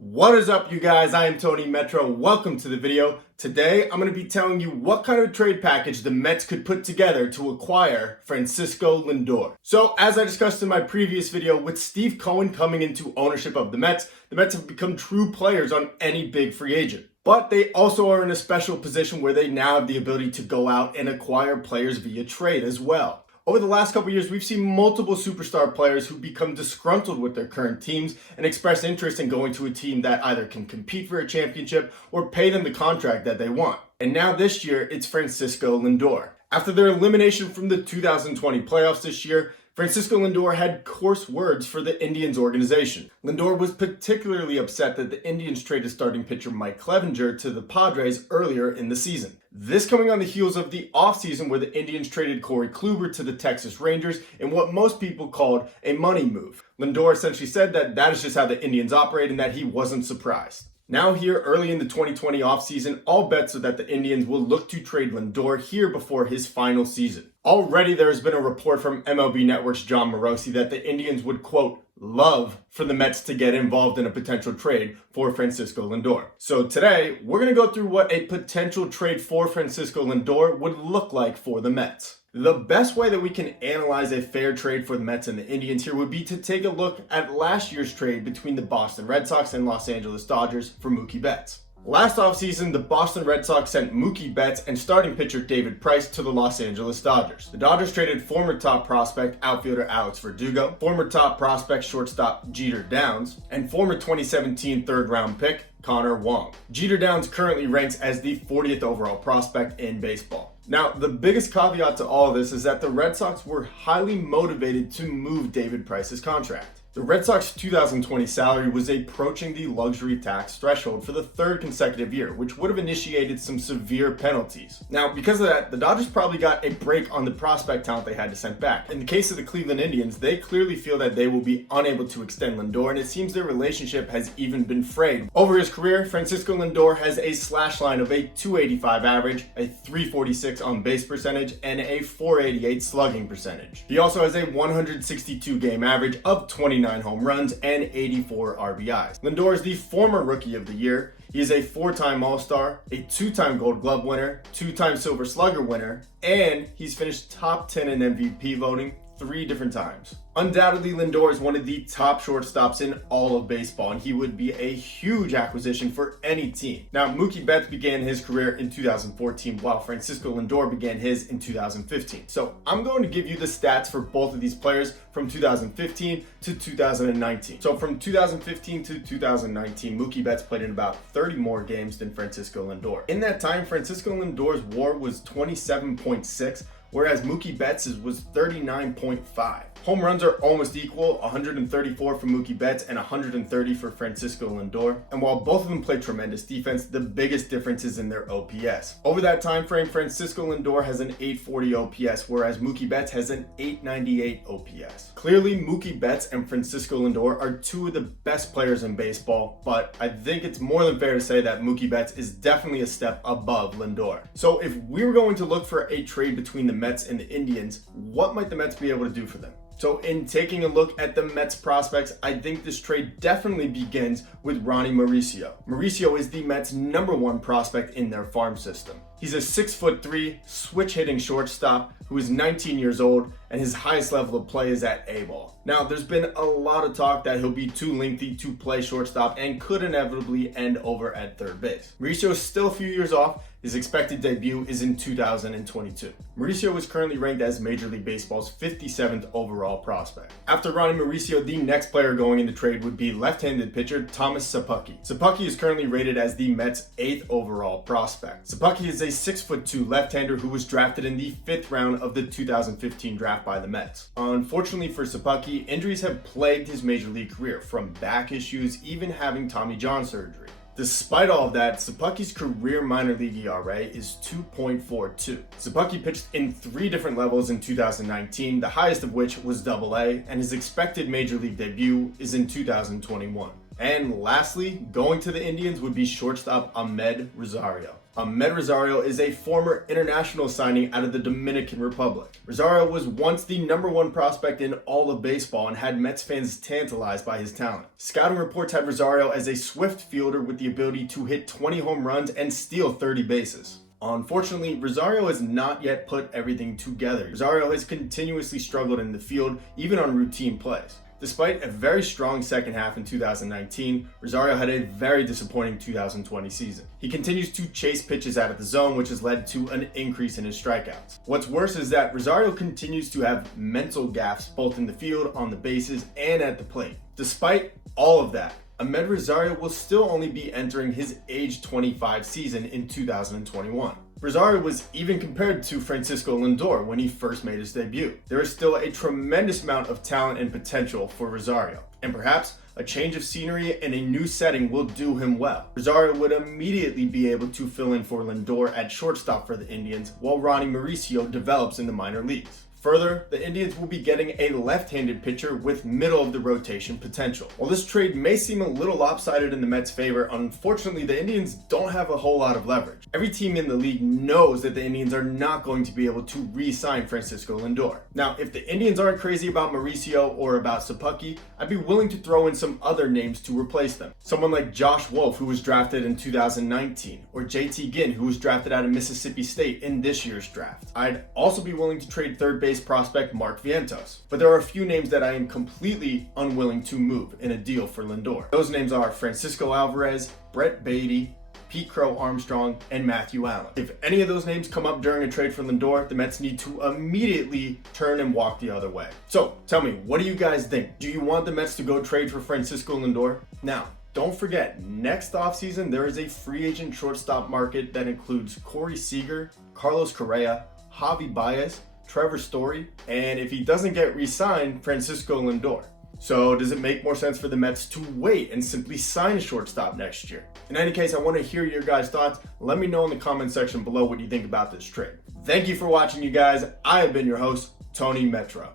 What is up, you guys? I am Tony Metro. Welcome to the video. Today, I'm going to be telling you what kind of trade package the Mets could put together to acquire Francisco Lindor. So, as I discussed in my previous video, with Steve Cohen coming into ownership of the Mets have become true players on any big free agent. But they also are in a special position where they now have the ability to go out and acquire players via trade as well. Over the last couple years, we've seen multiple superstar players who become disgruntled with their current teams and express interest in going to a team that either can compete for a championship or pay them the contract that they want. And now this year, it's Francisco Lindor. After their elimination from the 2020 playoffs this year, Francisco Lindor had coarse words for the Indians organization. Lindor was particularly upset that the Indians traded starting pitcher Mike Clevenger to the Padres earlier in the season. This coming on the heels of the offseason where the Indians traded Corey Kluber to the Texas Rangers in what most people called a money move. Lindor essentially said that that is just how the Indians operate and that he wasn't surprised. Now here, early in the 2020 offseason, all bets are that the Indians will look to trade Lindor here before his final season. Already there has been a report from MLB Network's John Morosi that the Indians would, quote, love for the Mets to get involved in a potential trade for Francisco Lindor. So today, we're going to go through what a potential trade for Francisco Lindor would look like for the Mets. The best way that we can analyze a fair trade for the Mets and the Indians here would be to take a look at last year's trade between the Boston Red Sox and Los Angeles Dodgers for Mookie Betts. Last offseason, the Boston Red Sox sent Mookie Betts and starting pitcher David Price to the Los Angeles Dodgers. The Dodgers traded former top prospect outfielder Alex Verdugo, former top prospect shortstop Jeter Downs, and former 2017 third-round pick Connor Wong. Jeter Downs currently ranks as the 40th overall prospect in baseball. Now, the biggest caveat to all of this is that the Red Sox were highly motivated to move David Price's contract. The Red Sox 2020 salary was approaching the luxury tax threshold for the third consecutive year, which would have initiated some severe penalties. Now, because of that, the Dodgers probably got a break on the prospect talent they had to send back. In the case of the Cleveland Indians, they clearly feel that they will be unable to extend Lindor, and it seems their relationship has even been frayed. Over his career, Francisco Lindor has a slash line of a .285 average, a .346 on base percentage, and a .488 slugging percentage. He also has a 162 game average of 29 home runs and 84 RBIs. Lindor is the former Rookie of the Year. He is a 4-time All-Star, a 2-time Gold Glove winner, 2-time Silver Slugger winner, and he's finished top 10 in MVP voting 3 different times. Undoubtedly, Lindor is one of the top shortstops in all of baseball, and he would be a huge acquisition for any team. Now, Mookie Betts began his career in 2014, while Francisco Lindor began his in 2015. So I'm going to give you the stats for both of these players from 2015 to 2019. So from 2015 to 2019, Mookie Betts played in about 30 more games than Francisco Lindor. In that time, Francisco Lindor's WAR was 27.6, whereas Mookie Betts' was 39.5. Home runs are almost equal, 134 for Mookie Betts and 130 for Francisco Lindor. And while both of them play tremendous defense, the biggest difference is in their OPS. Over that time frame, Francisco Lindor has an 840 OPS, whereas Mookie Betts has an 898 OPS. Clearly, Mookie Betts and Francisco Lindor are two of the best players in baseball, but I think it's more than fair to say that Mookie Betts is definitely a step above Lindor. So if we were going to look for a trade between the Mets and the Indians, what might the Mets be able to do for them? So in taking a look at the Mets prospects, I think this trade definitely begins with Ronnie Mauricio. Mauricio is the Mets' #1 prospect in their farm system. He's a 6'3", switch-hitting shortstop who is 19 years old, and his highest level of play is at A-ball. Now, there's been a lot of talk that he'll be too lengthy to play shortstop and could inevitably end over at third base. Mauricio is still a few years off. His expected debut is in 2022. Mauricio is currently ranked as Major League Baseball's 57th overall prospect. After Ronnie Mauricio, the next player going in the trade would be left-handed pitcher Thomas Szapucki. Szapucki is currently rated as the Mets' 8th overall prospect. Szapucki is a 6'2" left-hander who was drafted in the 5th round of the 2015 draft by the Mets. Unfortunately for Szapucki, injuries have plagued his Major League career, from back issues, even having Tommy John surgery. Despite all of that, Szapucki's career minor league ERA is 2.42. Szapucki pitched in 3 different levels in 2019, the highest of which was AA, and his expected Major League debut is in 2021. And lastly, going to the Indians would be shortstop Ahmed Rosario. Ahmed Rosario is a former international signing out of the Dominican Republic. Rosario was once the #1 prospect in all of baseball and had Mets fans tantalized by his talent. Scouting reports had Rosario as a swift fielder with the ability to hit 20 home runs and steal 30 bases. Unfortunately, Rosario has not yet put everything together. Rosario has continuously struggled in the field, even on routine plays. Despite a very strong second half in 2019, Rosario had a very disappointing 2020 season. He continues to chase pitches out of the zone, which has led to an increase in his strikeouts. What's worse is that Rosario continues to have mental gaffes both in the field, on the bases, and at the plate. Despite all of that, Ahmed Rosario will still only be entering his age 25 season in 2021. Rosario was even compared to Francisco Lindor when he first made his debut. There is still a tremendous amount of talent and potential for Rosario, and perhaps a change of scenery and a new setting will do him well. Rosario would immediately be able to fill in for Lindor at shortstop for the Indians while Ronnie Mauricio develops in the minor leagues. Further, the Indians will be getting a left-handed pitcher with middle-of-the-rotation potential. While this trade may seem a little lopsided in the Mets' favor, unfortunately, the Indians don't have a whole lot of leverage. Every team in the league knows that the Indians are not going to be able to re-sign Francisco Lindor. Now, if the Indians aren't crazy about Mauricio or about Sapucki, I'd be willing to throw in some other names to replace them. Someone like Josh Wolf, who was drafted in 2019, or JT Ginn, who was drafted out of Mississippi State in this year's draft. I'd also be willing to trade third base prospect Mark Vientos. But there are a few names that I am completely unwilling to move in a deal for Lindor. Those names are Francisco Alvarez, Brett Beatty, Pete Crow Armstrong, and Matthew Allen. If any of those names come up during a trade for Lindor, the Mets need to immediately turn and walk the other way. So tell me, what do you guys think? Do you want the Mets to go trade for Francisco Lindor? Now, don't forget, next offseason, there is a free agent shortstop market that includes Corey Seager, Carlos Correa, Javi Baez, Trevor Story, and if he doesn't get re-signed, Francisco Lindor. So does it make more sense for the Mets to wait and simply sign a shortstop next year? In any case, I want to hear your guys' thoughts. Let me know in the comment section below what you think about this trade. Thank you for watching, you guys. I have been your host, Tony Metro.